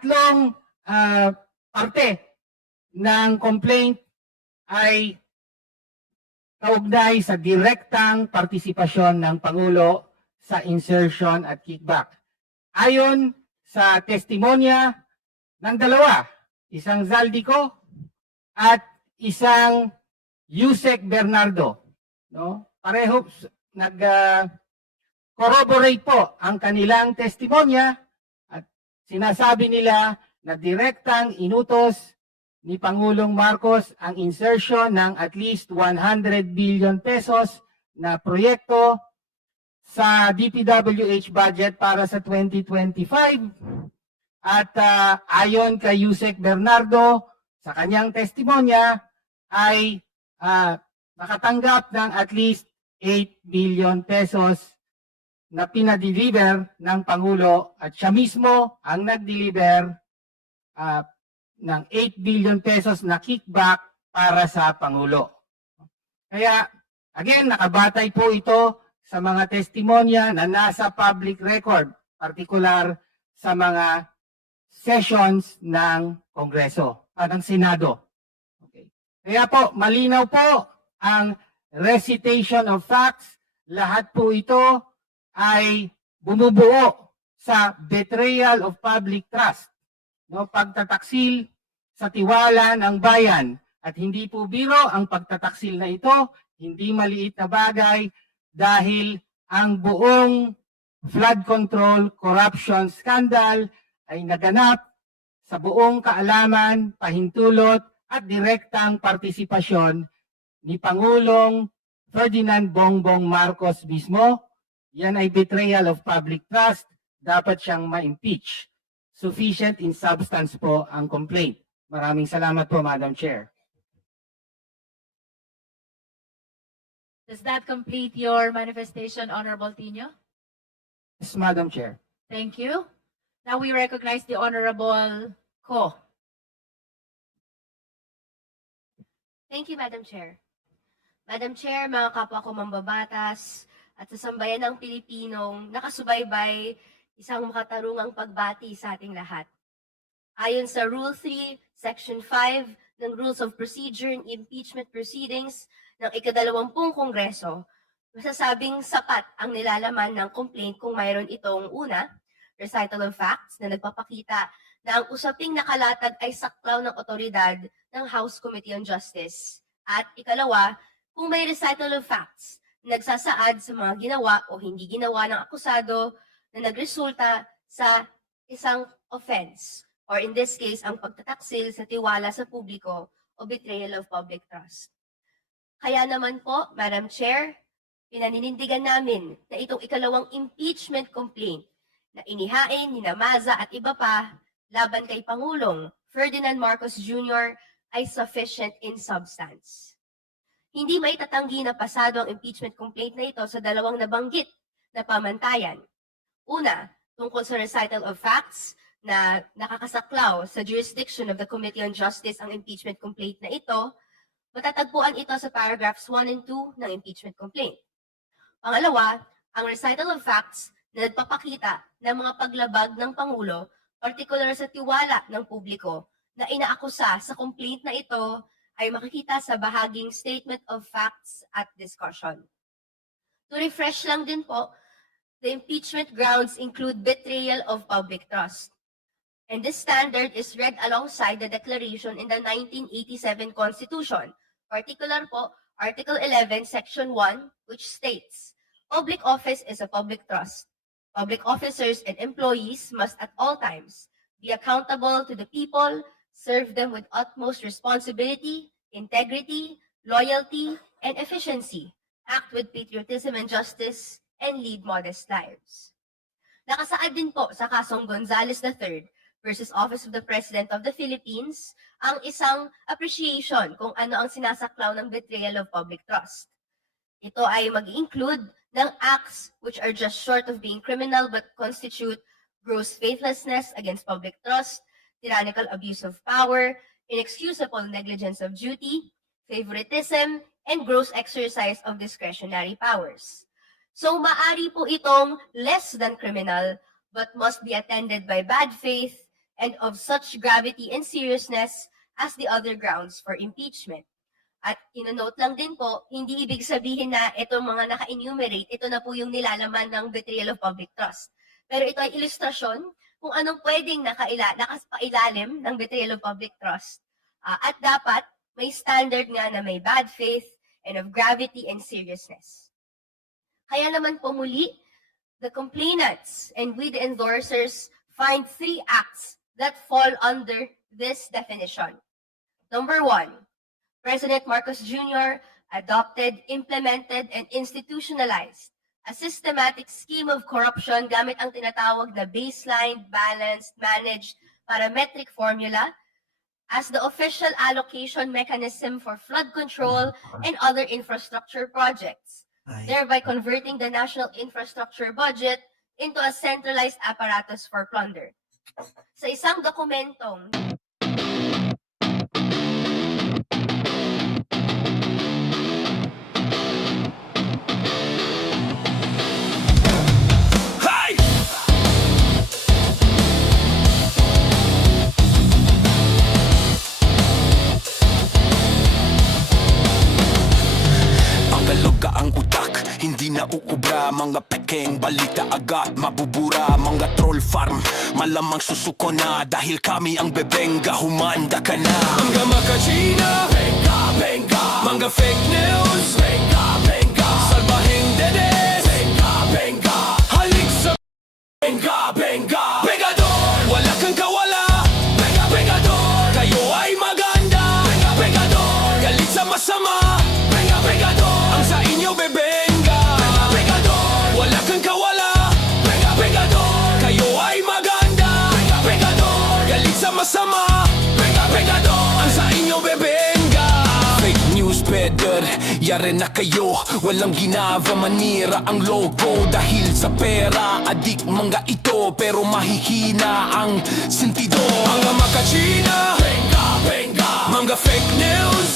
tatlong parte ng complaint ay kaugnay sa direktang partisipasyon ng Pangulo sa insertion at kickback. Ayon sa testimonya ng dalawa, isang Zaldico at isang Yusek Bernardo, no? Pareho nag-corroborate po ang kanilang testimonya at sinasabi nila na direktang inutos ni Pangulong Marcos ang insertion ng at least 100 billion pesos na proyekto sa DPWH budget para sa 2025. At ayon kay Yusek Bernardo, sa kanyang testimonya ay nakatanggap ng at least 8 billion pesos na pinadeliver ng Pangulo at siya mismo ang nag-deliver ng 8 billion pesos na kickback para sa Pangulo. Kaya, again, nakabatay po ito sa mga testimonya na nasa public record, particular sa mga sessions ng Kongreso, ng Senado. Okay. Kaya po, malinaw po ang recitation of facts. Lahat po ito ay bumubuo sa betrayal of public trust. No, pagtataksil sa tiwala ng bayan. At hindi po biro ang pagtataksil na ito, hindi maliit na bagay dahil ang buong flood control corruption scandal ay naganap sa buong kaalaman, pahintulot at direktang partisipasyon ni Pangulong Ferdinand Bongbong Marcos mismo. Yan ay betrayal of public trust, dapat siyang ma-impeach. Sufficient in substance po ang complaint. Maraming salamat po, Madam Chair. Does that complete your manifestation, Honorable Tino? Yes, Madam Chair. Thank you. Now we recognize the Honorable Ko. Thank you, Madam Chair. Madam Chair, mga kapwa ko mambabatas at sa sambayan ng Pilipinong nakasubaybay, isang makatarungang pagbati sa ating lahat. Ayon sa Rule 3, Section 5 ng Rules of Procedure and Impeachment Proceedings ng ika-20 Kongreso, masasabing sapat ang nilalaman ng complaint kung mayroon itong una, recital of facts na nagpapakita na ang usaping nakalatag ay saklaw ng otoridad ng House Committee on Justice. At ikalawa, kung may recital of facts na nagsasaad sa mga ginawa o hindi ginawa ng akusado na nagresulta sa isang offense, or in this case, ang pagtataksil sa tiwala sa publiko o betrayal of public trust. Kaya naman po, Madam Chair, pinaninindigan namin na itong ikalawang impeachment complaint na inihain ni Namaza at iba pa laban kay Pangulong Ferdinand Marcos Jr. ay sufficient in substance. Hindi maitatanggi na pasado ang impeachment complaint na ito sa dalawang nabanggit na pamantayan. Una, tungkol sa recital of facts na nakakasaklaw sa jurisdiction of the Committee on Justice ang impeachment complaint na ito, matatagpuan ito sa paragraphs 1 and 2 ng impeachment complaint. Pangalawa, ang recital of facts na nagpapakita ng mga paglabag ng Pangulo, partikular sa tiwala ng publiko na inaakusa sa complaint na ito ay makikita sa bahaging statement of facts at discussion. To refresh lang din po, the impeachment grounds include betrayal of public trust. And this standard is read alongside the declaration in the 1987 Constitution, particular po, Article 11, Section 1, which states, public office is a public trust. Public officers and employees must at all times be accountable to the people, serve them with utmost responsibility, integrity, loyalty, and efficiency, act with patriotism and justice, and lead modest lives. Nakasaad din po sa kasong Gonzales III versus Office of the President of the Philippines ang isang appreciation kung ano ang sinasaklaw ng betrayal of public trust. Ito ay mag-include ng acts which are just short of being criminal but constitute gross faithlessness against public trust, tyrannical abuse of power, inexcusable negligence of duty, favoritism, and gross exercise of discretionary powers. So maari po itong less than criminal but must be attended by bad faith and of such gravity and seriousness as the other grounds for impeachment. At inonote lang din po, hindi ibig sabihin na itong mga naka-enumerate, ito na po yung nilalaman ng betrayal of public trust. Pero ito ay ilustrasyon kung anong pwedeng nakapailalim ng betrayal of public trust. At dapat may standard nga na may bad faith and of gravity and seriousness. Kaya naman po muli, the complainants and we the endorsers find 3 acts that fall under this definition. Number 1, President Marcos Jr. adopted, implemented, and institutionalized a systematic scheme of corruption gamit ang tinatawag na baseline, balanced, managed, parametric formula as the official allocation mechanism for flood control and other infrastructure projects, thereby converting the national infrastructure budget into a centralized apparatus for plunder. Sa isang dokumentong Hey! Pangalog ka ang utak, hindi na uubra. Mga pekeng balita agad mabubura. Mga troll farm, malamang susuko na. Dahil kami ang bebenga, humanda ka na. Mga makachina, benga, benga. Mga fake news, benga, benga. Salbahing dedes, benga, benga. Halik sa benga, benga. Bengador, wala kang kawala. Benga, bengador, kayo ay maganda. Benga, bengador, galit sa masama. Benga, bengador, ang sa inyo bebenga. Benga, bengador, wala kang kawala. Benga, bengador, kayo ay maganda. Benga, bengador, galit sa masama. Benga, bengador, ang sa inyo bebenga. Fake news better, yari na kayo. Walang ginava manira ang logo. Dahil sa pera, adik mga ito. Pero mahihina ang sentido. Mga makachina, benga, benga. Mga fake news,